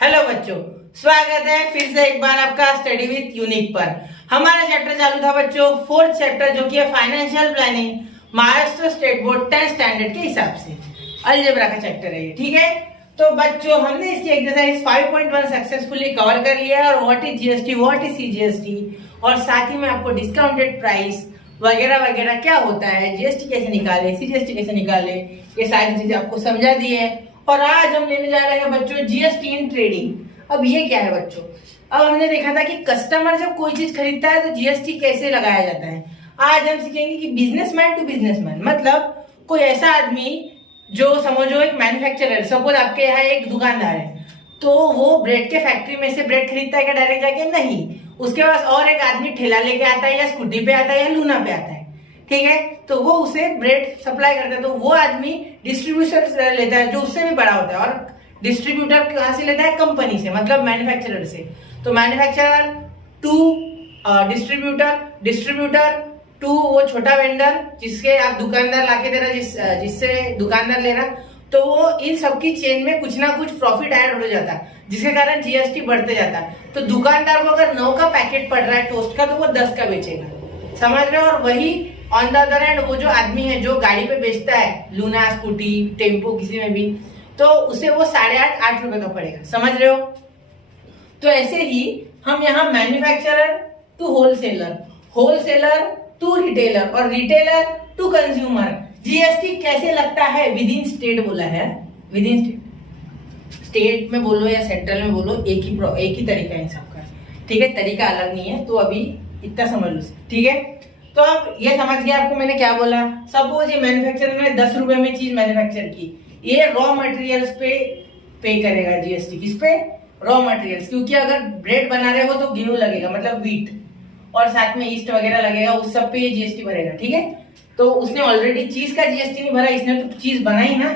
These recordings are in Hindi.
हेलो बच्चों, स्वागत है फिर से एक बार आपका स्टडी विथ यूनिक पर। हमारा चैप्टर चालू था बच्चों, फोर्थ चैप्टर जो कि है financial planning Maharashtra state board 10th standard के हिसाब से अलजेब्रा का चैप्टर है ये, ठीक है। तो बच्चों हमने इसकी एक्सरसाइज 5.1 सक्सेसफुली कवर कर लिया और what is GST, what is CGST और साथ ही में आपको डिस्काउंटेड प्राइस वगैरह वगैरह क्या होता है, जीएसटी कैसे निकाले, सीजीएसटी कैसे निकाले, ये सारी चीजें आपको समझा दी है। और आज हम लेने जा रहे हैं बच्चों जीएसटी इन ट्रेडिंग। अब ये क्या है बच्चों, अब हमने देखा था कि कस्टमर जब कोई चीज खरीदता है तो जीएसटी कैसे लगाया जाता है। आज हम सीखेंगे कि बिजनेसमैन टू बिजनेसमैन, मतलब कोई ऐसा आदमी जो समझो एक मैन्युफैक्चरर, सपोज आपके यहाँ एक दुकानदार है तो वो ब्रेड के फैक्ट्री में से ब्रेड खरीदता है क्या डायरेक्ट जाके? नहीं, उसके पास और एक आदमी ठेला लेके आता है या स्कूटी पे आता है या लूना पे आता है, ठीक है। तो वो उसे ब्रेड सप्लाई करता है, तो वो आदमी डिस्ट्रीब्यूटर लेता है जो उससे भी बड़ा होता है। और डिस्ट्रीब्यूटर कहाँ से लेता है? कंपनी से, मतलब मैन्युफैक्चरर से। तो manufacturer to distributor, distributor to वो छोटा वेंडर जिसके आप दुकानदार लाके दे रहा, जिससे दुकानदार ले रहा, तो वो इन सबकी चेन में कुछ ना कुछ प्रॉफिट ऐड हो जाता है जिसके कारण जीएसटी बढ़ते जाता है। तो दुकानदार को अगर 9 का पैकेट पड़ रहा है टोस्ट का तो वो 10 का बेचेगा, समझ रहे हो। और वही ऑन द अदर हैंड वो जो आदमी है जो गाड़ी पे बेचता है, लूना, स्कूटी, टेम्पो, किसी में भी, तो उसे वो 8.5 रुपए का पड़ेगा, समझ रहे हो। तो ऐसे ही हम यहाँ manufacturer to wholesaler, wholesaler to retailer और रिटेलर टू कंज्यूमर जीएसटी कैसे लगता है विद इन स्टेट बोला है। विद इन स्टेट, स्टेट में बोलो या सेंट्रल में बोलो, एक ही तरीका है इन सबका, ठीक है, तरीका अलग नहीं है। तो अभी इतना समझ लो, ठीक है। तो अब ये समझ गया आपको मैंने क्या बोला। सपोज ये मैन्युफैक्चरर ने 10 रुपए में चीज मैन्युफैक्चर की, ये रॉ मटेरियल्स पे करेगा जीएसटी। किस पे? रॉ मटेरियल्स, क्योंकि अगर ब्रेड बना रहे हो तो गेहूं लगेगा, मतलब व्हीट, और साथ में ईस्ट वगैरह लगेगा, उस सब पे ये जीएसटी भरेगा, ठीक है। तो उसने ऑलरेडी चीज का जीएसटी नहीं भरा, इसने तो चीज बनाई ना,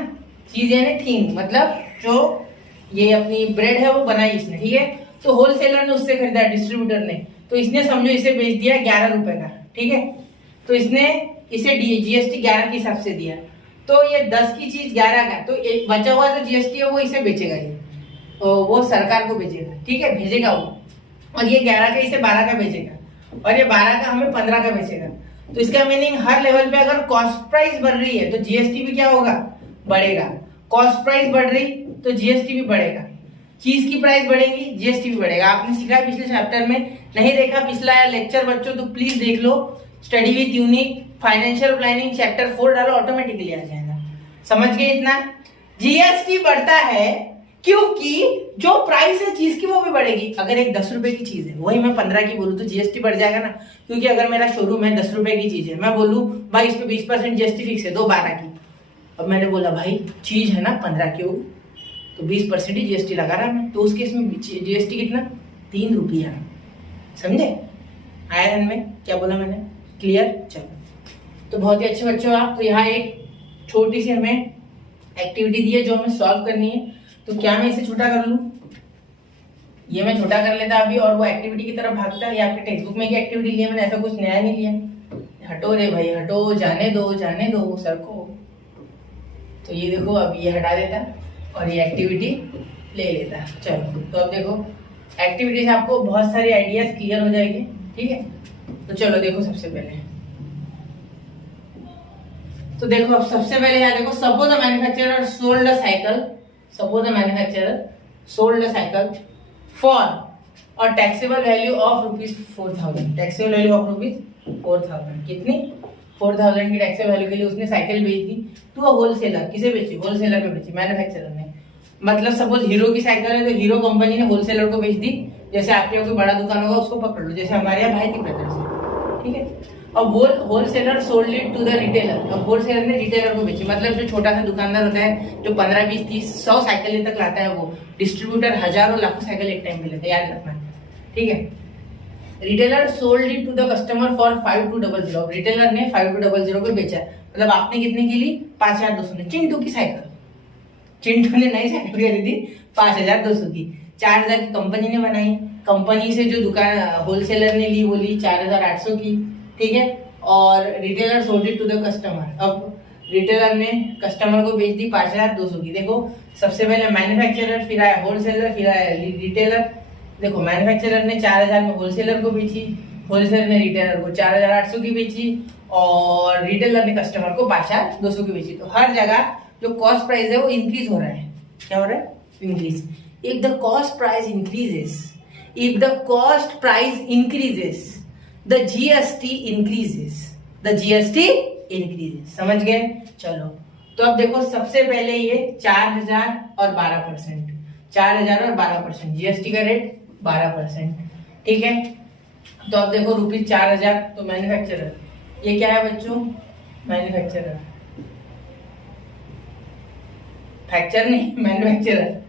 चीज यानी थिंग, मतलब जो ये अपनी ब्रेड है वो बनाई इसने, ठीक है। तो होलसेलर ने उससे खरीदा, डिस्ट्रीब्यूटर ने, तो इसने समझो इसे बेच दिया 11 रुपए का, ठीक है। तो इसने इसे जीएसटी 11 के हिसाब से दिया, तो ये 10 की चीज 11 का, तो एक बचा हुआ जो जीएसटी है वो इसे बेचेगा, ये वो सरकार को बेचेगा, ठीक है, भेजेगा वो। और ये 11 का इसे 12 का बेचेगा, और ये 12 का हमें 15 का बेचेगा। तो इसका मीनिंग हर लेवल पे अगर कॉस्ट प्राइस बढ़ रही है तो जीएसटी भी क्या होगा? बढ़ेगा। कॉस्ट प्राइस बढ़ रही तो जीएसटी भी बढ़ेगा, चीज की प्राइस बढ़ेगी जीएसटी भी बढ़ेगा। आपने सीखा है पिछले चैप्टर में, नहीं देखा पिछला लेक्चर बच्चों तो प्लीज देख लो, study with unique financial planning chapter 4 डालो, ऑटोमेटिकली आ जाएगा। समझ गए इतना? जीएसटी बढ़ता है क्योंकि जो प्राइस है चीज की वो भी बढ़ेगी। अगर एक 10 रुपए की चीज है वही मैं 15 की बोलूं तो जीएसटी बढ़ जाएगा ना, क्योंकि अगर मेरा शोरूम है 10 रुपए की चीज है, मैं बोलूं भाई इस पे 20% जीएसटी फिक्स है, दो 12 की। अब मैंने बोला भाई चीज है ना 15 की होगी तो 20% ही जीएसटी लगा रहा मैं, तो उस केस में जीएसटी कितना? 3 रुपया, समझे? आया में क्या बोला मैंने? क्लियर? चलो, तो बहुत ही अच्छे बच्चों आप। तो यहाँ एक छोटी सी हमें एक्टिविटी दी है जो हमें सॉल्व करनी है। तो क्या मैं इसे छोटा कर लूं? ये मैं छोटा कर लेता अभी और वो एक्टिविटी की तरफ भागता। ये आपके टेक्स्ट बुक में की एक्टिविटी लिया मैंने, ऐसा कुछ नया नहीं लिया। हटो रे भाई हटो, जाने दो सर को। तो ये देखो अब ये हटा देता और ये एक्टिविटी ले लेता। चलो, तो अब देखो एक्टिविटी से आपको बहुत सारी आइडियाज क्लियर हो जाएंगे, ठीक है। तो चलो देखो, सबसे पहले तो देखो, अब सबसे पहले यहाँ देखो, suppose a manufacturer sold a cycle, suppose a manufacturer sold a cycle for a taxable value of ₹4,000, taxable value of ₹4,000, कितनी? 4,000 की टैक्सेबल वैल्यू के लिए उसने साइकिल बेच दी टू अ होलसेलर। किसे बेची? होलसेलर में बेची, मैन्युफैक्चरर ने। मतलब सपोज हीरो की साइकिल है तो हीरो कंपनी ने होलसेलर को बेच दी। जैसे आपके यहाँ कोई बड़ा दुकान होगा उसको पकड़ लो, जैसे हमारे यहाँ भाई की ब्रदर्स है, ठीक है। अब वो wholesaler sold it to the retailer, अब होलसेलर ने रिटेलर को बेची। मतलब जो छोटा सा दुकानदार होता है जो 15, 20, 30, 100 साइकिल तक लाता है, वो डिस्ट्रीब्यूटर हजारों लाखों साइकिल एक टाइम पे लेता है, याद रखना, ठीक है। Retailer sold it to the customer for 5,200, retailer ने 5,200 पे बेचा। मतलब आपने कितने की ली? 5,200 ने। चिंटू की साइकिल, चिंटू ने नई साइकिल खरीदी 5,200 की, 4,000 की कंपनी ने बनाई, कंपनी से जो दुकान होलसेलर ने ली वो ली 4,800 की, ठीक है। और retailer sold it to the customer, अब रिटेलर ने कस्टमर को बेच दी 5,200 की। देखो सबसे पहले मैन्युफैक्चरर, फिर आया होलसेलर, फिर आया रिटेलर। देखो मैन्युफैक्चरर ने 4000 में होलसेलर को बेची, होलसेलर ने रिटेलर को 4800 की बेची, और रिटेलर ने कस्टमर को 5200 की बेची। तो हर जगह जो कॉस्ट प्राइस है वो इंक्रीज हो रहा है। क्या हो रहा है? Increase. If the cost price increases, if the cost price increases, the GST increases, the GST increases. समझ गए? चलो तो अब देखो सबसे पहले ये 4000 और 12%, 4000 और 12% जीएसटी का रेट 12%। ठीक है, तो अब देखो रुपीज 4000, तो मैन्युफैक्चरर, ये क्या है बच्चों? मैन्युफैक्चरर, फैक्चर नहीं, मैन्युफैक्चरर।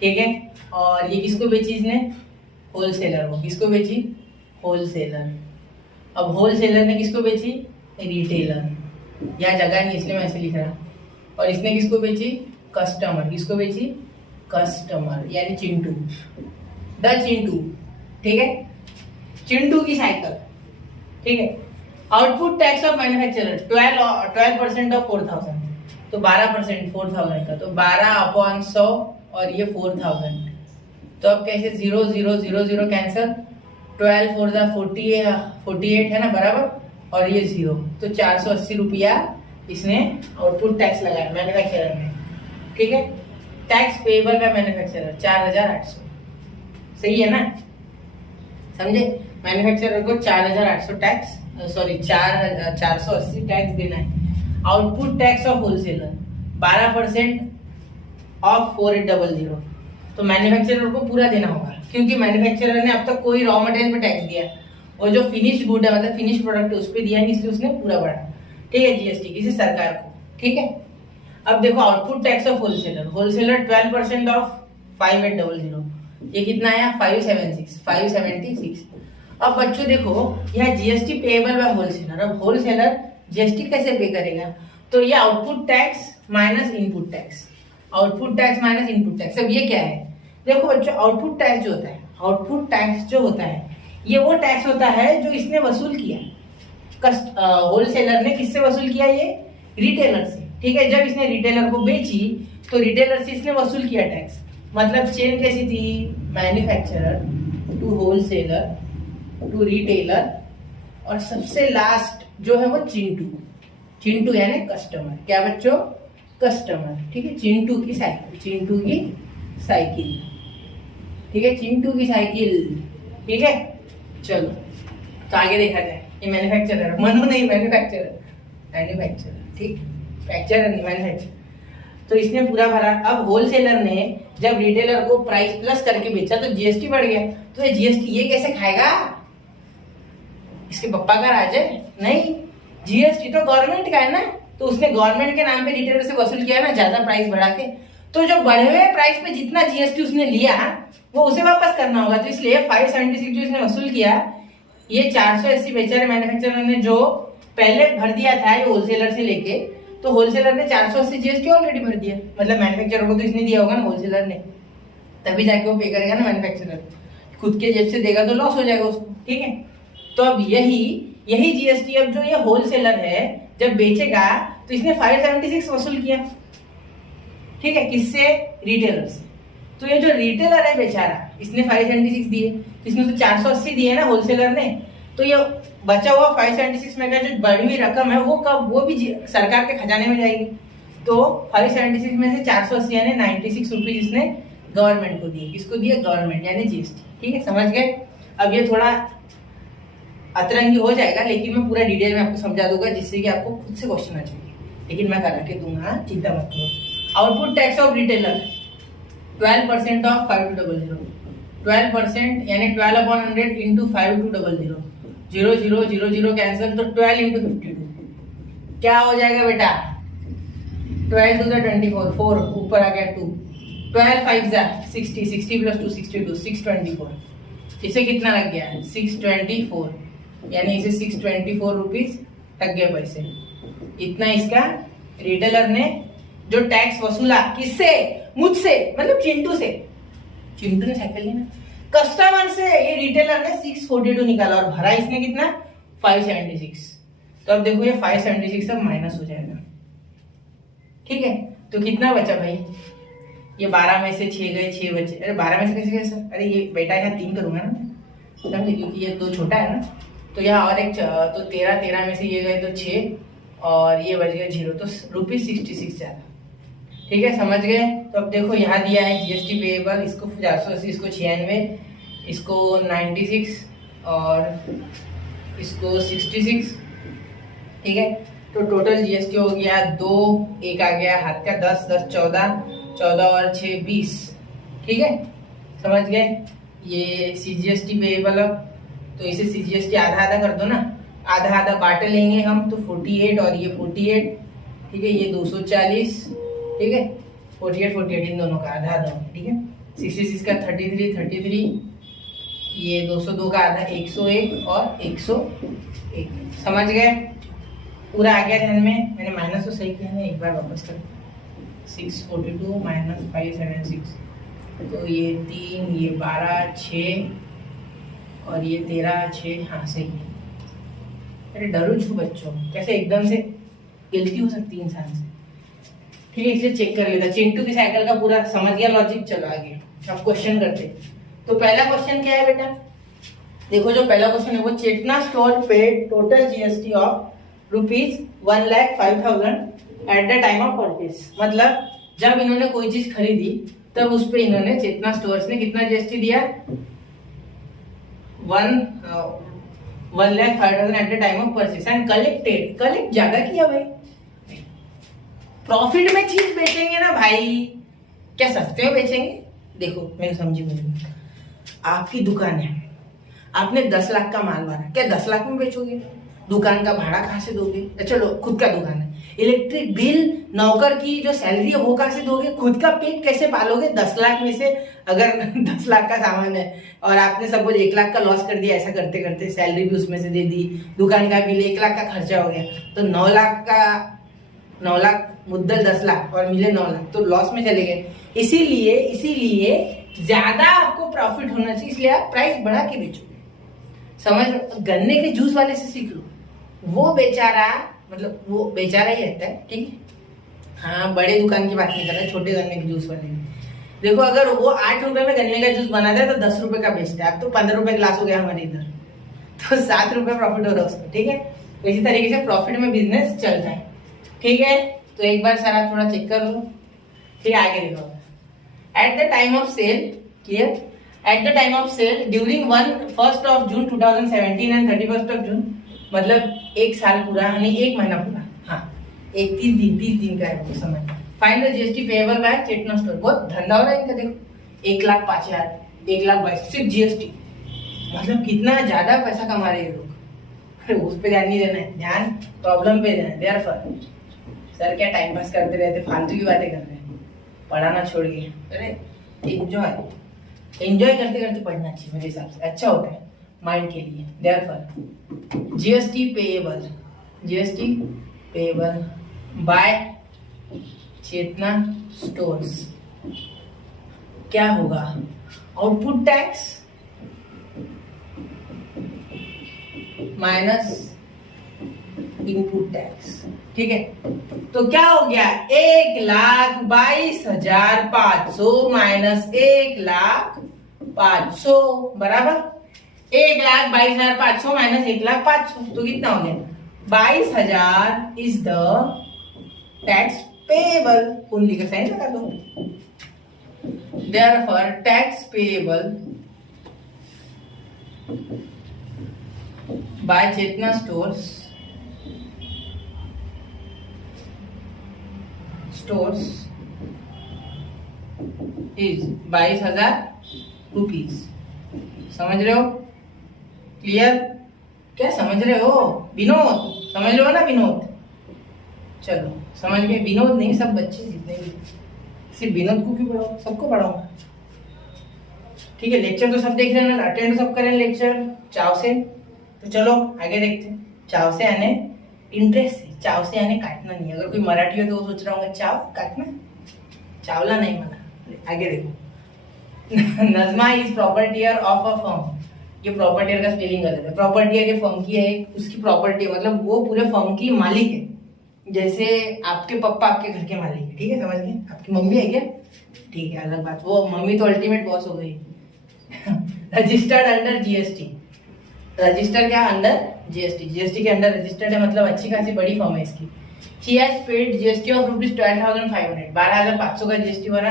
ठीक है, और ये किसको बेची इसने? होलसेलर को। किसको बेची? होलसेलर। अब होलसेलर ने किसको बेची? रिटेलर। यहाँ जगह नहीं इसलिए मैं ऐसे लिख रहा। और इसने किसको बेची? कस्टमर। किसको बेची? कस्टमर, यानी चिंटू, द चिंटू। ठीक है, चिंटू की साइकिल। ठीक है, output tax of manufacturer 12% of 4000, तो 12% 4000 का, तो 12/100 और ये 4000। तो अब कैसे 0 0 0 0 कैंसिल, 12 4 48 है ना बराबर, और ये 0, तो 480 रुपया इसने आउटपुट टैक्स लगाया मैन्युफैक्चरर ने। ठीक है, टैक्स पेएबल बाय मैन्युफैक्चरर 4800। सही है ना? समझे? मैन्युफैक्चरर को 4800 टैक्स, सॉरी 480 टैक्स देना है। Output tax of wholesaler 12% of 4800, तो मैन्युफैक्चरर को पूरा देना होगा, क्योंकि मैन्युफैक्चरर ने अब तक कोई रॉ मटेरियल पे टैक्स दिया, और जो फिनिश्ड गुड है मतलब फिनिश प्रोडक्ट है उस पर दिया नहीं, इसलिए उसने पूरा बढ़ा। ठीक है, जीएसटी किसी सरकार को। ठीक है, अब देखो output tax of wholesaler, wholesaler 12% of 5800, ये कितना आया? 576। अब बच्चों देखो यहाँ जीएसटी पेएबल बाय होलसेलर। अब होलसेलर जीएसटी कैसे पे करेगा? तो ये output tax minus input tax, output tax minus input tax. अब ये क्या है? देखो बच्चों, आउटपुट टैक्स जो होता है, आउटपुट टैक्स जो होता है ये वो टैक्स होता है जो इसने वसूल किया। होलसेलर ने किससे वसूल किया? ये रिटेलर से। ठीक है, जब इसने रिटेलर को बेची तो रिटेलर से इसने वसूल किया टैक्स। मतलब चेन कैसी थी? Manufacturer to wholesaler to retailer, और सबसे लास्ट जो है वो चिंटू। चिंटू यानी कस्टमर। क्या बच्चों? कस्टमर। ठीक है, चिंटू की साइकिल, चिंटू की साइकिल। ठीक है, चिंटू की साइकिल। ठीक है, चलो तो आगे देखा जाए। ये मैन्युफैक्चरर, मनु नहीं, मैन्युफैक्चरर। ठीक, फैक्चरर नहीं, मैन्युफैक्चरर। तो इसने पूरा भरा। अब होलसेलर ने जब रिटेलर को प्राइस प्लस करके बेचा तो जीएसटी बढ़ गया। तो ये जीएसटी ये कैसे खाएगा? इसके पप्पा का राज है? नहीं, जीएसटी तो गवर्नमेंट का है ना, तो उसने गवर्नमेंट के नाम पे रिटेलर से वसूल किया ना ज्यादा प्राइस बढ़ा के। तो जो बढ़े हुए प्राइस पे जितना जीएसटी उसने लिया वो उसे वापस करना होगा। तो इसलिए 576 जो इसने वसूल किया, ये 480 बेचारे मैन्युफैक्चरर ने जो पहले भर दिया था ये होलसेलर से लेके, तो होलसेलर ने 480 जीएसटी ऑलरेडी भर दिया। मतलब मैन्युफैक्चरर को तो इसने दिया होगा ना, होलसेलर ने, तभी जाके वो पे करेगा ना मैन्युफैक्चरर। खुद के जेब से देगा तो लॉस हो जाएगा उसको। ठीक है, तो अब यही जीएसटी अब जो ये होलसेलर है जब बेचेगा तो इसने 576 वसूल किया। ठीक है, किससे? रिटेलर से। तो ये जो रिटेलर है बेचारा, इसने 576 दिए, इसने तो 480 दिए ना होलसेलर ने, तो ये बचा हुआ 576 में का जो बढ़ी हुई रकम है वो कब? वो भी सरकार के खजाने में जाएगी। तो 576 में से 480 यानी 96 रुपीज इसने गवर्नमेंट को दिए। किसको दिए? गवर्नमेंट यानी जीएसटी। ठीक है, समझ गए? अब ये थोड़ा अतरंगी हो जाएगा, लेकिन मैं पूरा डिटेल में आपको समझा दूंगा जिससे कि आपको खुद से क्वेश्चन आ जाएंगे, लेकिन मैं करा के दूंगा, चिंता मत करो। Output tax of retailer 12% of 5200, 12% यानी 12/100 इंटू 5200, 0 0 0 0 कैंसिल, तो 12 इंटू 52 क्या हो जाएगा बेटा? 12 टू 24, 4 ऊपर आ गया 2, 12 5 60, 60 प्लस 2 62, 624। इसे कितना लग गया? 624, यानी इसे 624 रुपीज लग गए पैसे। इतना इसका रिटेलर ने जो टैक्स वसूला, किससे? मुझसे, मतलब चिंटू से। चिंटू ने साइकिल ली ना, कस्टमर से ये रिटेलर ने 642 निकाला और भरा इसने कितना? 576। तो अब देखो ये 576 सब माइनस हो जाएगा। ठीक है, तो कितना बचा भाई? ये 12 में से 6 गए, 6 बचे। अरे 12 में से कैसे गए सर? अरे ये बेटा यहाँ 3 करूंगा ना समझे, क्योंकि ये 2 छोटा है ना, तो यहाँ और एक तो 13 में से ये गए तो 6 और ये बच गए 0, तो ₹66 ज़्यादा। ठीक है, समझ गए? तो अब देखो यहाँ दिया है जीएसटी पेएबल, इसको 480, इसको 96, इसको 96 और इसको 66। ठीक है, तो टोटल जीएसटी हो गया 2, एक आ गया हाथ का 10, 10 14, 14 और 6 20। ठीक है, समझ गए? ये सीजीएसटी पेएबल, तो इसे सीजीएसटी आधा आधा कर दो ना, आधा आधा बांट लेंगे हम, तो 48 और ये 48। ठीक है, ये 240। ठीक है, 48 इन दोनों का आधा आधा। ठीक है, 66 का 33, ये 202 का आधा 101 और 101। समझ गए? पूरा आ गया ध्यान में? मैंने माइनस तो सही किया ना, एक बार वापस कर। 642 माइनस 576, तो ये 3, ये 12, 6 और ये 13, 6। हाँ सही है। अरे डरू छू बच्चों, कैसे एकदम से गलती हो सकती है इंसान से। ठीक है, इसलिए चेक कर लेता। चिंटू की साइकिल का पूरा समझ गया लॉजिक, चलो आगे अब क्वेश्चन करते। तो पहला क्वेश्चन क्या है बेटा? देखो जो पहला क्वेश्चन है वो Chetna store paid total GST of ₹1,05,000 at the time of purchase. मतलब जब इन्होंने कोई चीज खरीदी तब उस पे इन्होंने चेतना स्टोर्स ने कितना जीएसटी दिया? 1,05,000 at the time of purchase and collect ज्यादा किया भाई। प्रॉफिट में चीज बेचेंगे ना भाई, क्या सस्ते में बेचेंगे? देखो मेरे समझी मुझे, आपकी दुकान है, आपने 10 लाख का माल भरा, क्या 10 लाख में बेचोगे? दुकान का भाड़ा कहाँ से दोगे? चलो खुद का दुकान है, इलेक्ट्रिक बिल, नौकर की जो सैलरी है वो कहाँ से दोगे? खुद का पेट कैसे पालोगे? 10 लाख में से अगर 10 लाख का सामान है और आपने सपोज 1 लाख का लॉस कर दिया, ऐसा करते करते सैलरी भी उसमें से दे दी, दुकान का बिल 1 लाख का खर्चा हो गया, तो 9 लाख मुद्दल 10 लाख और मिले 9 लाख, तो लॉस में चले गए। इसीलिए ज्यादा आपको प्रॉफिट होना चाहिए, इसलिए आप प्राइस बढ़ा के बेचोगे। समझ? गन्ने के जूस वाले से सीख लो, वो बेचारा मतलब वो बेचारा ही रहता है। ठीक है, हाँ बड़े दुकान की बात नहीं कर रहे, छोटे गन्ने के जूस वाले। देखो अगर वो 8 रुपए में गन्ने का जूस बनाता है तो 10 रुपए का बेचता है। अब तो 15 रुपए ग्लास हो गया हमारे इधर, तो 7 रुपए प्रॉफिट हो रहा है उसको। ठीक है, तो इसी तरीके से प्रॉफिट में बिजनेस चलता है। ठीक है, तो एक बार सारा थोड़ा चेक कर लो। ठीक है, आगे देखो। At the time of sale, clear? At the time of sale during 1 June 2017 and 31 June, मतलब 1 साल पूरा, यानी 1 महीना पूरा। हाँ 30 दिन का है वो समय। Find the GST payable by Chetna store. बहुत धंधा हो रहा है इनका, देखो 1,05,000, 1,22,000 सिर्फ जीएसटी, मतलब कितना ज्यादा पैसा कमा रहे हैं लोग। उस पे ध्यान नहीं देना है, ध्यान प्रॉब्लम पे देना है। देयरफॉर सर क्या टाइम पास करते रहते, फालतू की बातें कर रहे हैं, पढ़ाना छोड़ के। अरे एंजॉय करते करते पढ़ना चाहिए, मेरे हिसाब से अच्छा होता है माइंड के लिए। Therefore GST payable by Chetna stores क्या होगा? Output tax minus input tax. ठीक है, तो क्या हो गया? 1,22,500 माइनस 1,05,000 बराबर 1,22,500 माइनस 1,05,000, तो कितना हो गया? 22,000 इज द टैक्स पेएबल। कुंडली का साइन लगा दो। Therefore tax payable by Chetna stores is 22,000 rupees. समझ रहे हो? क्लियर? क्या समझ रहे हो? विनोद समझ रहे हो ना? विनोद चलो समझ गए? विनोद नहीं, सब बच्चे जितने भी, सिर्फ विनोद को क्यों पढ़ाओ, सबको पढ़ाऊंगा। ठीक है, लेक्चर तो सब देख रहे हैं ना, अटेंड सब करें लेक्चर चाव से। तो चलो आगे देखते हैं। चाव से यानी इंटरेस्ट से, चाव से यानी काटना नहीं। अगर कोई मराठी हो तो वो सोच रहा होगा चाव काटना, चावला नहीं मला। आगे देखो। Najma is proprietor of a firm. ये प्रॉपर्टीयर का स्पेलिंग गलत है। प्रॉपर्टीयर ये फर्म की है, उसकी प्रॉपर्टी मतलब वो पूरे फर्म की मालिक है। जैसे आपके पापा आपके घर के मालिक है, ठीक है, समझ गए? आपकी मम्मी है क्या? ठीक है, अलग बात, वो मम्मी तो अल्टीमेट बॉस हो गई। रजिस्टर्ड अंडर जीएसटी, रजिस्टर क्या अंडर जीएसटी, जीएसटी के अंडर रजिस्टर्ड है, मतलब अच्छी खासी बड़ी फॉर्म है इसकी। She has paid GST of rupees 12,500, 12,500 का जीएसटी भरा,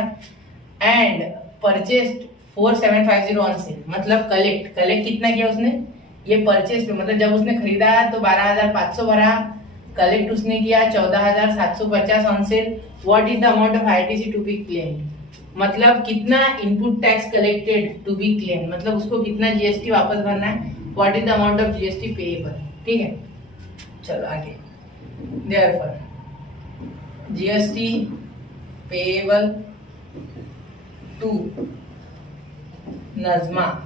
एंड परचेस्ड 4750 ऑन सेल, मतलब कलेक्ट कितना किया उसने, ये परचेस पे, मतलब जब उसने खरीदा तो 12,500 भरा, कलेक्ट उसने किया 14,750 on sale. What is the amount of ITC to be claimed, मतलब कितना input tax collected to be claim, मतलब उसको कितना जीएसटी वापस भरना है। What is the amount of GST payable, ठीक है। चलो आगे, therefore GST payable to Najma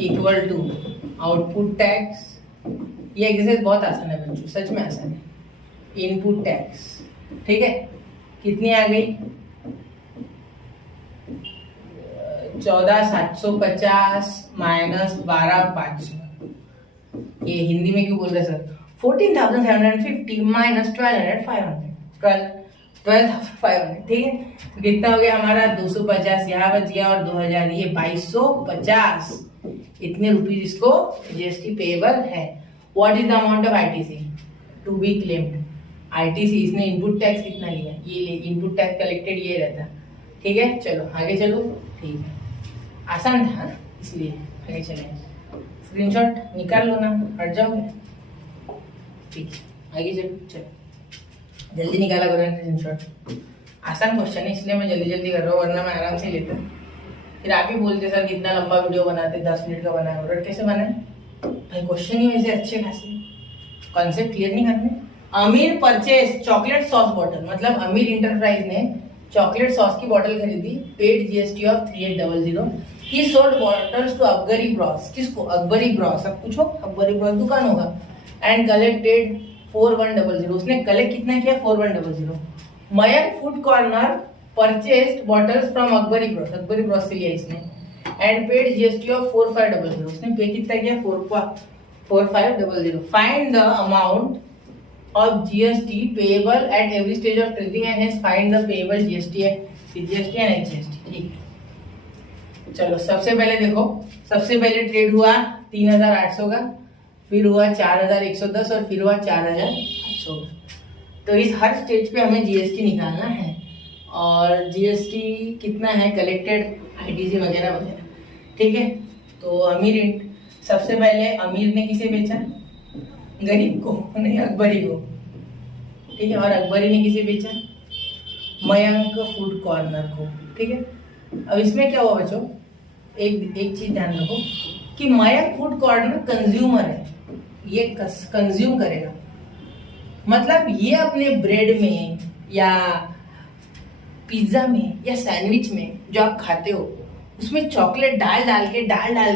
equal to output tax. ये एक्सरसाइज बहुत आसान है बच्चों, सच में आसान है। इनपुट टैक्स, ठीक है, कितनी आ गई 14,750 माइनस 12,500, ये हिंदी में क्यों बोल रहे सर, 14,750 माइनस 12,500, ठीक है। तो कितना हो गया हमारा 250, यहाँ बच गया और 2000, ये 2250, इतने रुपीज इसको जीएसटी पेएबल है। What is the amount of ITC to be claimed, ITC इसने इनपुट टैक्स कितना लिया, ये इनपुट टैक्स कलेक्टेड ये रहता, ठीक है। चलो आगे चलो, ठीक है, आसान था ना, इसलिए आगे चलेंगे। स्क्रीनशॉट निकाल लो ना, हट जाओगे, ठीक है, आगे चलो जल्दी निकाला करो स्क्रीनशॉट। आसान क्वेश्चन है इसलिए मैं जल्दी जल्दी कर रहा हूँ, वरना मैं आराम से लेता। फिर आप ही बोलते सर कितना लंबा वीडियो बनाते, 10 मिनट का बनाए, और कैसे बनाए भाई, क्वेश्चन ही वैसे अच्छे खासे, कॉन्सेप्ट क्लियर नहीं करने। अमीर परचेस चॉकलेट सॉस बॉटल, मतलब अमीर इंटरप्राइज ने चॉकलेट सॉस की बोतल खरीदी, paid GST of 3800। He sold bottles to Akbari bros, किसको, अकबरी ब्रॉस, अब पूछो अकबरी ब्रॉस दुकान होगा, एंड कलेक्टेड 4100, उसने कलेक्ट कितना किया 4100। Mayank food corner purchased bottles from Akbari Bros, Akbari Bros से लिया इसने, एंड पेड जीएसटी ऑफ 4500, उसने पे कितना किया 4500। Find the amount of GST payable at every stage of trading and hence find the payable GST and HGST, ठीक। चलो सबसे पहले देखो, सबसे पहले ट्रेड हुआ 3,800 का, फिर हुआ 4,110 और फिर हुआ 4,800 का। तो इस हर स्टेज पे हमें जीएसटी निकालना है, और जीएसटी कितना है कलेक्टेड, आईटीसी वगैरह वगैरह, ठीक है। तो अमीर, सबसे पहले अमीर ने किसे बेचा, गरीब को, नहीं अकबरी को, ठीक है, और अकबरी ने किसे बेचा, मयंक फूड कॉर्नर को, ठीक है। अब इसमें क्या हुआ बच्चों, एक चीज ध्यान रखो कि मयंक फूड कॉर्नर कंज्यूमर है, ये कंज्यूम करेगा, मतलब ये अपने ब्रेड में या पिज्जा में या सैंडविच में जो आप खाते हो उसमें चॉकलेट डाल डाल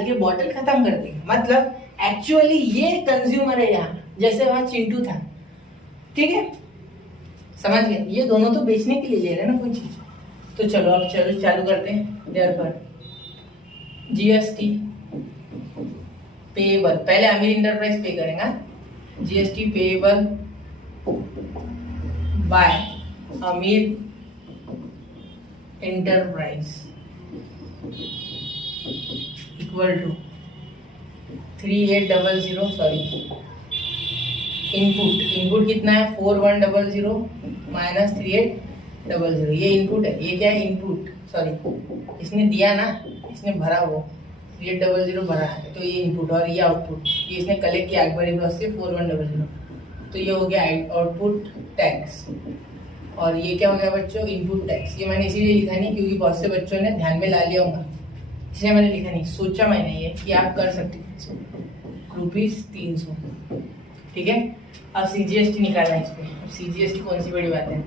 के बॉटल खत्म कर देगा, मतलब एक्चुअली ये कंज्यूमर है यहाँ, जैसे वहां चिंटू था, ठीक है, समझ गए। ये दोनों तो बेचने के लिए ले रहे हैं ना कोई चीज। तो चलो अब चलो चालू करते हैं। देयरफॉर जीएसटी पेएबल, पहले अमीर इंटरप्राइज पे करेंगे, GST payable by Amir enterprise equal to 3800, sorry input कितना है 4100 माइनस 3800, ये इनपुट है, ये क्या है इनपुट, सॉरी इसने दिया ना, इसने भरा वो 3800 भरा है, तो ये इनपुट और ये आउटपुट, ये इसने कलेक्ट किया अकबरी ब्रॉस से 4100, तो ये हो गया आउटपुट टैक्स, और ये क्या हो गया बच्चों इनपुट टैक्स। ये मैंने इसीलिए लिखा नहीं क्योंकि बहुत से बच्चों ने ध्यान में ला लिया होगा, इसलिए मैंने लिखा नहीं, सोचा मैंने ये कि आप कर सकते हैं, ₹300, ठीक है। अब सीजीएसटी निकालना है इस पे, अब सीजीएसटी कौन सी बड़ी बात है,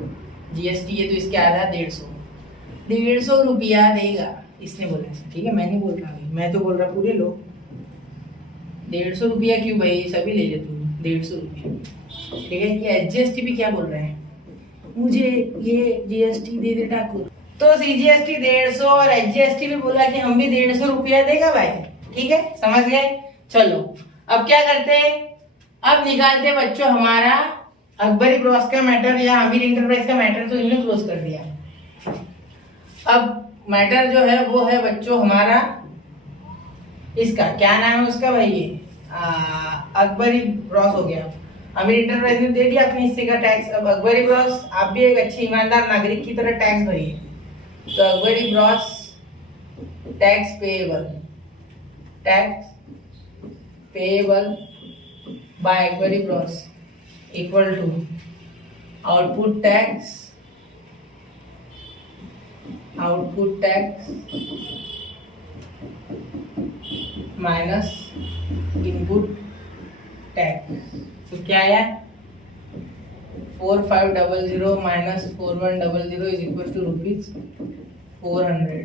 जीएसटी है तो इसके आधा 150 रुपया देगा, इसने बोला, ठीक है, मैं नहीं बोल रहा, मैं तो बोल रहा पूरे लोग 150 रुपया क्यों भाई, सभी ले लेते 150 रुपया, ठीक है। ये एचजीएसटी भी क्या बोल रहे हैं, मुझे ये जीएसटी दे दे ठाकुर, तो सीजीएसटी 150 और एचजीएसटी भी बोला कि हम भी 150 रुपया देगा भाई, ठीक है, समझ गए। चलो अब क्या करते हैं, अब निकालते बच्चों हमारा अकबरी ब्रॉस का मैटर या आमिर इंटरप्राइज का मैटर तो इन्होंने क्लोज कर दिया। अब मैटर जो है वो है बच्चों हमारा इसका क्या नाम है उसका भाई, ये अकबरी ब्रॉस हो गया। आमिर इंटरप्राइज ने दे दिया अपने हिस्से का टैक्स। अब अकबरी ब्रॉस आप भी एक अच्छे ईमानदार नागरिक की तरह टैक्स भरिए। तो Akbari bros tax payable by Akbari bros equal to output tax minus input tax. तो क्या आया 4500 माइनस 4100 इज इक्वल टू ₹400।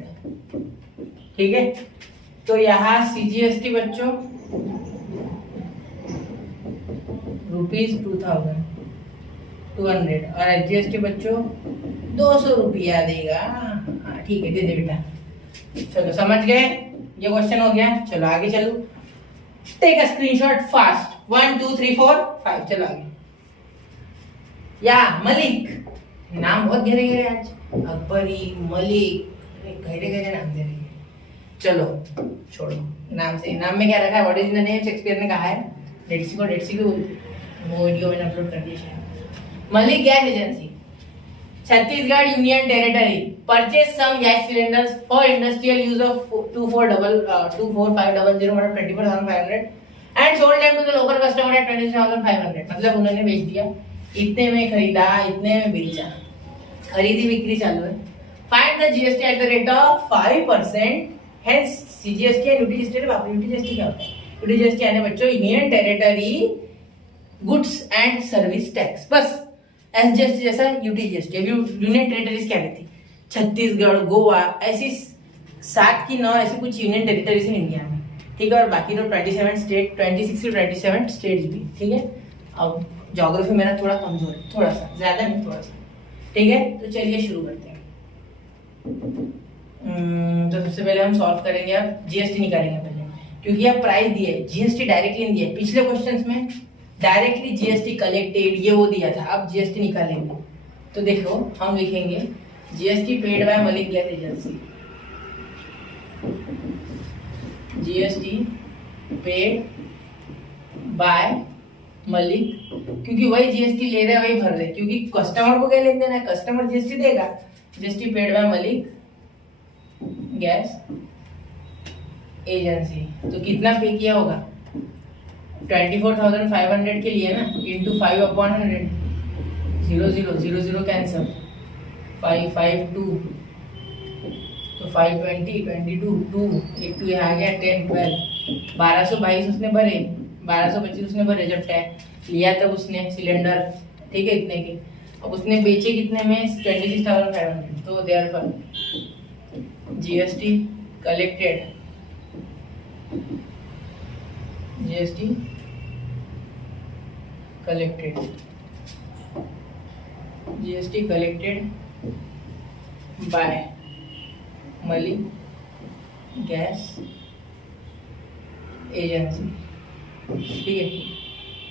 ठीक है, तो यहाँ CGST बच्चों ₹2200 और HGST बच्चों 200 रुपया देगा। हाँ ठीक है, दे दे बेटा। चलो समझ गए, ये क्वेश्चन हो गया। चलो आगे चलो, टेक अ स्क्रीनशॉट फास्ट। 1 2 3 4 5 चलो आगे। या मलिक, नाम बहुत गहरे गहरे आज, अकबरी मलिक, गहरे गहरे नाम दे रही है। चलो छोड़ो, नाम से नाम में क्या रखा है, what is the name, Shakespeare ने कहा है। डेट्सी को वो वीडियो मैंने अपलोड कर दिया शायद। Malik gas agency Chhattisgarh union territory purchase some gas cylinders for industrial use of 24500 मतलब 24,500 and sold them to the local customer at 26,500। मतलब उन्होंने बेच दिया, इतने में खरीदा, इतने में बेचा, खरीदी बिक्री चालू है। Find the GST at the rate of 5%। Hence CGST and UTGST. बाप रे, यूटीजीएसटी क्या होता है? यूटीजीएसटी यानी बच्चों union territory goods and service tax, बस एसजीएसटी जैसा यूटीजीएसटी। अभी यूनियन टेरिटरीज क्या रहती, छत्तीसगढ़, गोवा, ऐसी 7 की 9 ऐसी कुछ यूनियन टेरिटरीज है इंडिया में। ठीक है, और बाकी तो 26 से 27 स्टेट्स भी। ठीक है, अब ज्योग्राफी मेरा थोड़ा कमजोर है, थोड़ा सा, ज्यादा नहीं, थोड़ा सा। ठीक है, तो चलिए शुरू करते हैं। तो सबसे पहले हम सॉल्व करेंगे, अब जीएसटी निकालेंगे पहले, क्योंकि अब प्राइस दिए, जीएसटी डायरेक्टली नहीं दिया। पिछले क्वेश्चंस में डायरेक्टली जीएसटी कलेक्टेड ये वो दिया था, अब जीएसटी निकालेंगे। तो देखो हम लिखेंगे GST paid by Malik gas agency, GST paid by Malik, क्योंकि वही जीएसटी ले रहे हैं वही भर रहे, क्योंकि कस्टमर को क्या लेन देना है, कस्टमर जीएसटी देगा। GST paid by Malik gas agency, तो कितना पे किया होगा, 24,500 के लिए ना, इंटू 5/100, 0 0 0 0 कैंसल, 5 5 2, तो 5 20 22 2, एक 2 यहाँ आ गया, 10 12, 1222 उसने भरे, 1225 उसने भरे जब टैक्स लिया तब उसने सिलेंडर। ठीक है, इतने के। अब उसने बेचे कितने में, 26,500। तो therefore GST collected, GST collected by Malik gas agency. ठीक है,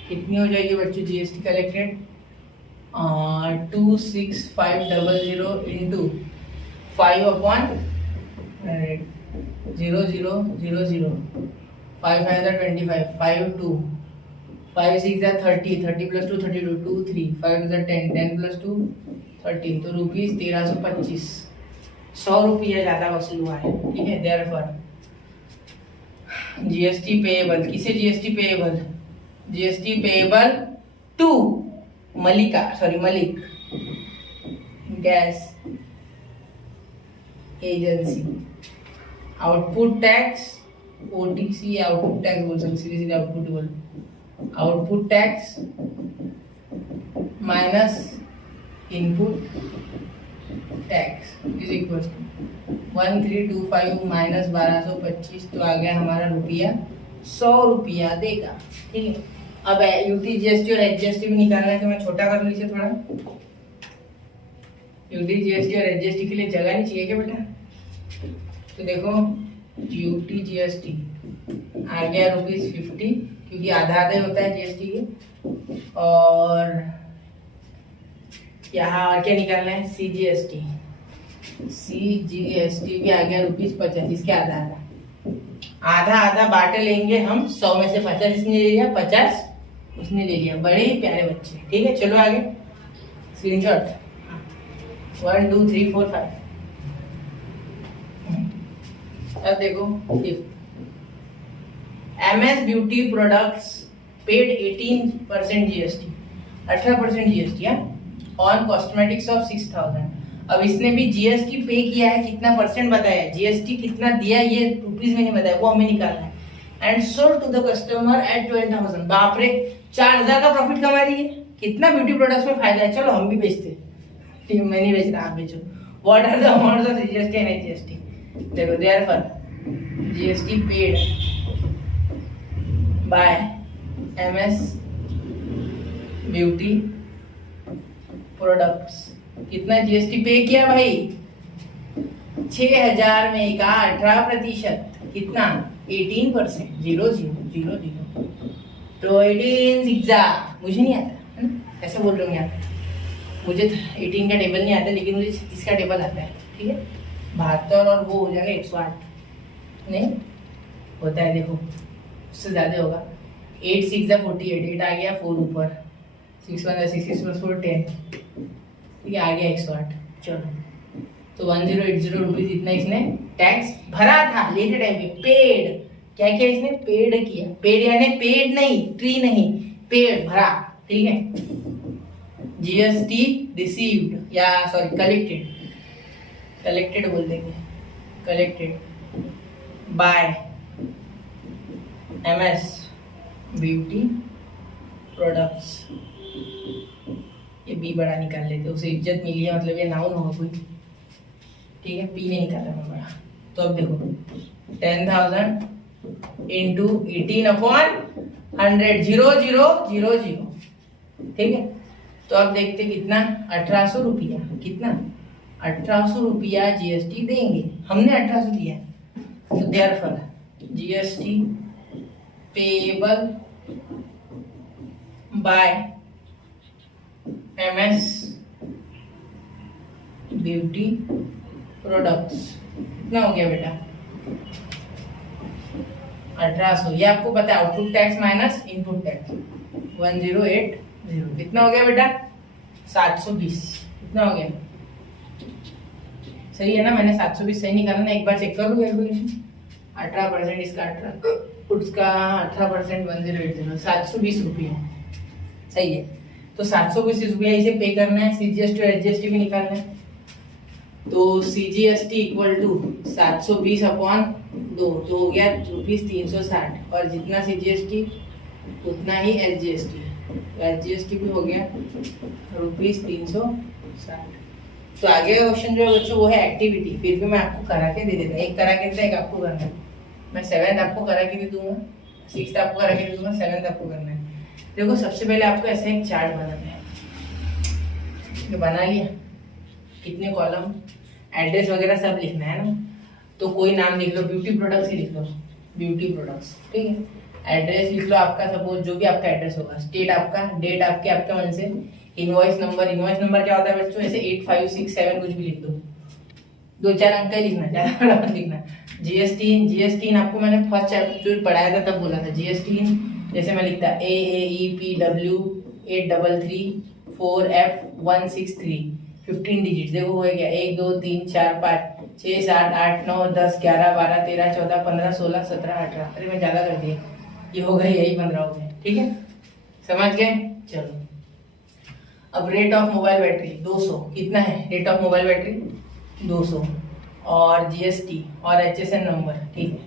कितनी हो जाएगी बच्चों GST collected, 26,500 into 5/100, 0 0 0 0, 5 5 25, 5 2, 5 6 30, 30 plus 2 32, 2 3, 5 10, 10 plus 2 13, तो ₹1325, 100 रुपया ज्यादा वसूल हुआ है। ठीक है, देयरफॉर जीएसटी पेएबल, किसे GST payable, GST payable to Malik gas agency, output tax, OTC output tax बोल सकते, सीधे आउटपुट बोल, output tax minus input tax is equal to 1325 minus 1225, तो आ गया हमारा रुपया 100 रुपया देगा। ठीक है, अब यूटीजीएसटी और एचजीएसटी भी निकालना है, तो मैं छोटा कर लीजिए थोड़ा। यूटीजीएसटी और एचजीएसटी के लिए जगह नहीं चाहिए क्या बेटा, तो देखो यूटीजीएसटी आ गया ₹50, क्योंकि आधा आधा होता है जीएसटी के, और यहाँ और क्या निकालना है, CGST। CGST भी आ गया ₹50, इसके आधा आधा आधा आधा बांट लेंगे हम। 100 में से 50 इसने ले लिया, 50 उसने ले लिया। बड़े ही प्यारे बच्चे, ठीक है। चलो आगे स्क्रीनशॉट 1 2 3 4 5। अब देखो MS beauty products paid 18% GST, 18% GST on cosmetics of 6000। अब इसने भी GST पे किया है, कितना परसेंट बताया, GST कितना दिया ये रुपीज में नहीं बताया, वो हमें निकालना है। And sold to the customer at 12,000। बाप रे, 4000 का प्रॉफिट कमा रही है। कितना ब्यूटी प्रोडक्ट्स में फायदा है। चलो हम भी बेचते, टीम में नहीं बेच रहा, आप बेचो। What are the amounts of GST and HST? देखो therefore GST paid by MS beauty products. कितना GST पे किया भाई, 6000 में का 18%, कितना 18%, 0 तो 18 सिक्सा, मुझे नहीं आता है ना, ऐसे बोल रहे होंगे मुझे 18 का टेबल नहीं आता, लेकिन मुझे 36 का टेबल आता है, ठीक है। 72 और वो हो जाएगा 108, नहीं होता है, देखो उससे ज्यादा होगा। 8 6 48, 8 आ गया, 4 ऊपर, 6 1 6 6 4 10, ठीक है, आ गया 108। चलो तो 1080 रुपीज इतना इसने टैक्स भरा था लेते टाइम पे। पेड, क्या किया इसने, पेड किया। पेड यानी पेड नहीं, ट्री नहीं, पेड भरा, ठीक है। GST रिसीव्ड या सॉरी कलेक्टेड, कलेक्टेड बोल देंगे, collected by MS beauty products. ये बी बड़ा निकाल लेते, उसे इज्जत मिली है, मतलब ये नाउन होगा कोई, ठीक है। पी नहीं निकाला मैं बड़ा। तो अब देखो 10,000 इंटू 18/100, 0 ठीक है। तो अब देखते कितना, 1800 रुपया, कितना 1800 रुपया GST देंगे। हमने 1800 दिया, तो therefore GST payable by MS beauty products. कितना हो गया बेटा, 1800। ये आपको पता है output tax minus input tax, 1080। कितना हो गया बेटा, 720। कितना हो गया, सही है ना, मैंने 720 सही निकाला ना, एक बार चेक कर लो कैलकुलेशन। 18% इसका 18, उसका 18%, 1080, 720 रुपये, सही है। तो 720 रुपया इसे पे करना है, CGST और HGST भी निकालना है। तो CGST इक्वल टू 720/2, तो हो गया ₹360, और जितना CGST उतना ही HGST, तो HGST भी हो गया ₹360। तो आगे का क्वेश्चन जो है बच्चों वो है एक्टिविटी। फिर भी मैं आपको करा के दे देता, एक करा के देता, एक आपको करना है। मैं 7th आपको करा के भी दूंगा, 6th आपको करा के भी दूंगा, 7th आपको करना है। देखो सबसे पहले आपको ऐसा एक चार्ट बनाना है, ये बना लिया, कितने कॉलम, एड्रेस वगैरह सब लिखना है ना। तो कोई नाम लिख लो, ब्यूटी प्रोडक्ट्स ही लिख लो, ब्यूटी प्रोडक्ट्स, ठीक है। एड्रेस लिख लो आपका, सपोज जो भी आपका एड्रेस होगा, स्टेट आपका, डेट आपके मन से, इनवॉइस नंबर क्या होता है बच्चों, ऐसे 8567 कुछ भी लिख दो, 2-4 अंक का ही लिखना, ज्यादा बड़ा मत लिखना। GST आपको मैंने फर्स्ट चैप्टर पढ़ाया था तब बोला था। GST जैसे मैं लिखता AAEPW 8334F163, 15 डिजिट। देखो हो गया 1 2 3 4 5 6 7 8 9 10 11 12 13 14 15 16 17 18। अरे मैं ज्यादा कर दिया, ये हो गए यही 15 हो गए, ठीक है, समझ गए। चलो अब रेट ऑफ मोबाइल बैटरी 200, कितना है रेट ऑफ मोबाइल बैटरी 200, और GST और HSN नंबर, ठीक है।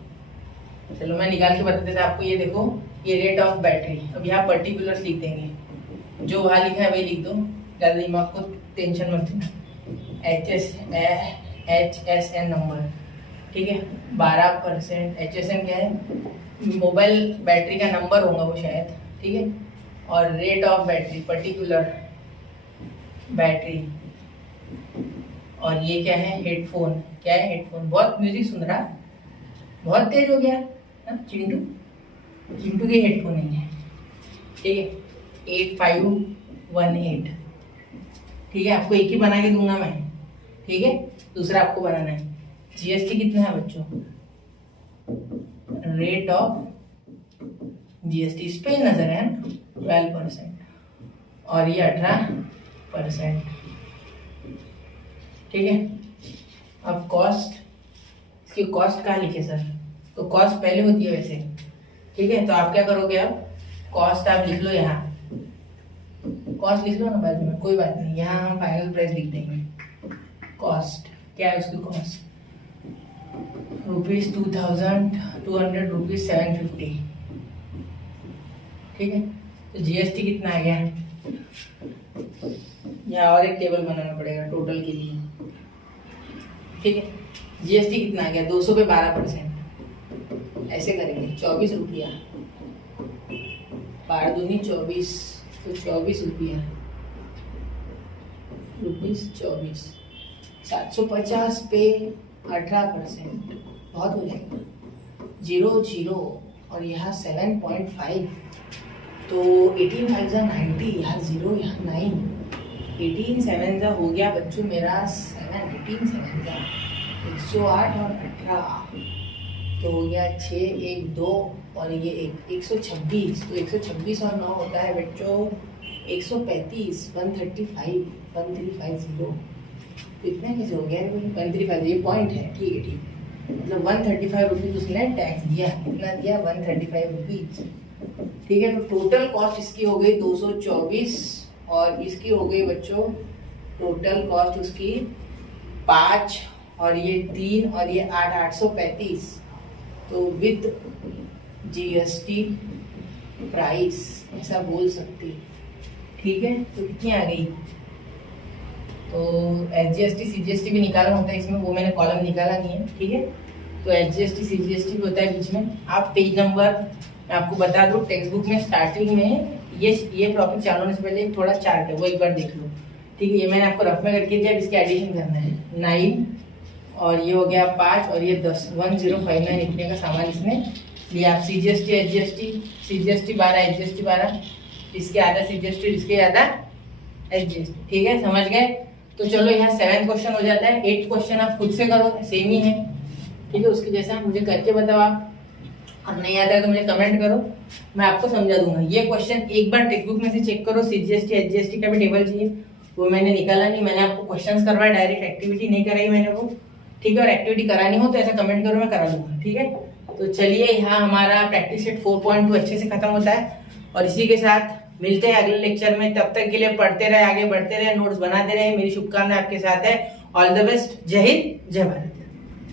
चलो मैं निकाल के बता देता आपको। ये देखो ये रेट ऑफ बैटरी, अब यहाँ पर्टिकुलर्स लिख देंगे, जो वहाँ लिखा है वही लिख दो, ज़्यादा दिमाग को टेंशन मत देना। HSN नंबर, ठीक है, 12%। HSN क्या है, मोबाइल बैटरी का नंबर होगा वो शायद, ठीक है। और rate of battery particular battery, और ये क्या है, हेडफोन, क्या है हेडफोन। बहुत म्यूजिक सुन रहा, बहुत तेज हो गया चिंटू के हेडफोन नहीं है, ठीक है। 8518 ठीक है, आपको एक ही बना के दूंगा मैं, ठीक है, दूसरा आपको बनाना है। जीएसटी कितना है बच्चों, रेट ऑफ जीएसटी इस पे नजर है 12% और ये 18%, ठीक है। अब कॉस्ट, इसकी कॉस्ट कहाँ लिखे सर, तो कॉस्ट पहले होती है वैसे, ठीक है। तो आप क्या करोगे, अब कॉस्ट आप लिख लो, यहाँ कॉस्ट लिख लो ना बाद में, कोई बात नहीं, यहाँ हम फाइनल प्राइस लिख देंगे। कॉस्ट क्या है उसकी कॉस्ट, ₹2200 ₹750, ठीक है। तो जीएसटी कितना आ गया, यहाँ और एक टेबल बनाना पड़ेगा टोटल के लिए, ठीक है। जीएसटी कितना आ गया, 200 पे 12%, ऐसे करेंगे 24 रुपया, 12 दूनी 24, तो 24 रुपया, ₹24, 750 पे 18%, बहुत हो जाएगा, 0 और यहाँ 7.5, तो 18,90, यहाँ 0 यहाँ 9, 18 7 हो गया बच्चों मेरा 7, 18 7 108 और 18, तो हो गया 6 1 2 और ये 126, तो 126 और 9 होता है बच्चों 135, 135, 1350, इतना कैसे हो गया 135, ये पॉइंट है, ठीक है, ठीक, मतलब 135 रुपीज उसने टैक्स दिया, कितना दिया 135 रुपीज, ठीक है। तो टोटल कॉस्ट इसकी हो गई 224 और इसकी हो गई बच्चों टोटल कॉस्ट उसकी 5 और ये 3 और ये 8, 835, तो विद जीएसटी प्राइस ऐसा बोल सकती, ठीक है। तो कितनी आ गई, तो एसजीएसटी सीजीएसटी भी निकालना होता है इसमें, वो मैंने कॉलम निकाला नहीं है, ठीक है। तो एसजीएसटी सीजीएसटी भी होता है बीच में। आप पेज नंबर मैं आपको बता दूं, टेक्स्ट बुक में स्टार्टिंग में ये टॉपिक चालू होने से पहले थोड़ा चार्ट है, वो एक बार देख लो, ठीक है। ये मैंने आपको रफ में करके दिया, इसके एडिशन करना है 9 और ये हो गया 5 और ये 10, 1059 इतने का सामान इसने लिया। आप सीजीएसटी एसजीएसटी, सीजीएसटी 12 एसजीएसटी 12, इसके आधा सीजीएसटी इसके आधा एसजीएसटी, ठीक है, समझ गए। तो चलो यहाँ 7 क्वेश्चन हो जाता है, 8 क्वेश्चन आप खुद से करो, सेम ही है, ठीक है। उसके जैसा मुझे करके बताओ आप, और नहीं आता है तो मुझे कमेंट करो, मैं आपको समझा दूंगा। ये क्वेश्चन एक बार टेक्स्ट बुक में से चेक करो, सीजीएसटी एसजीएसटी का भी टेबल चाहिए, वो मैंने निकाला नहीं, मैंने आपको क्वेश्चंस करवाया, डायरेक्ट एक्टिविटी नहीं कराई मैंने वो, ठीक है। और एक्टिविटी करानी हो तो ऐसा कमेंट करो, मैं करा दूंगा, ठीक है। तो चलिए यहाँ हमारा प्रैक्टिस सेट 4.2 अच्छे से खत्म होता है और इसी के साथ मिलते हैं अगले लेक्चर में। तब तक के लिए पढ़ते रहे, आगे बढ़ते रहे, नोट्स बनाते रहे, मेरी शुभकामनाएं आपके साथ है। ऑल द बेस्ट, जय हिंद, जय भारत।